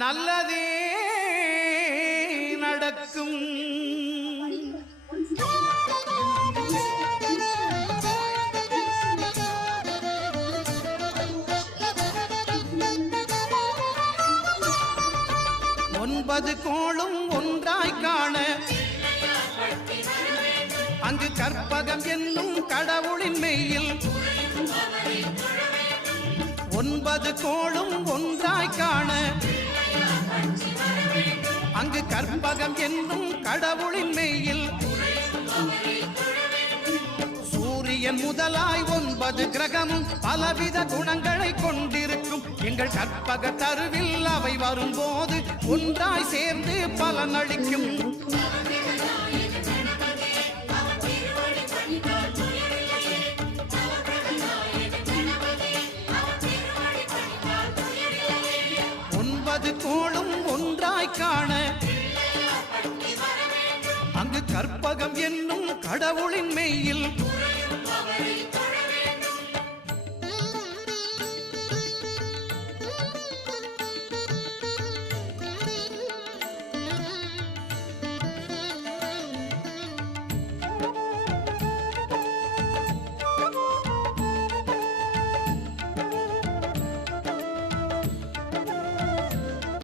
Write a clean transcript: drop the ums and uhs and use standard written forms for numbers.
நல்லதே நடக்கும். ஒன்பது கோளும் ஒன்றாய் காண அங்கு கற்பகம் என்னும் கடவுளின் மெய்யில் ஒன்பது கோளும் ஒன்றாய் காண அங்கு கற்பகம் என்னும் கடவுளின் மெய்யில் சூரியன் முதலாய் 9 கிரகமும் பலவித குணங்களை கொண்டிருக்கும். எங்கள் கற்பக தருவில் அவை வரும்போது ஒன்றாய் சேர்ந்து பலனளிக்கும். கோளும் ஒன்றாய் காண அங்கு கற்பகம் என்னும் கடவுளின் மெய்யில்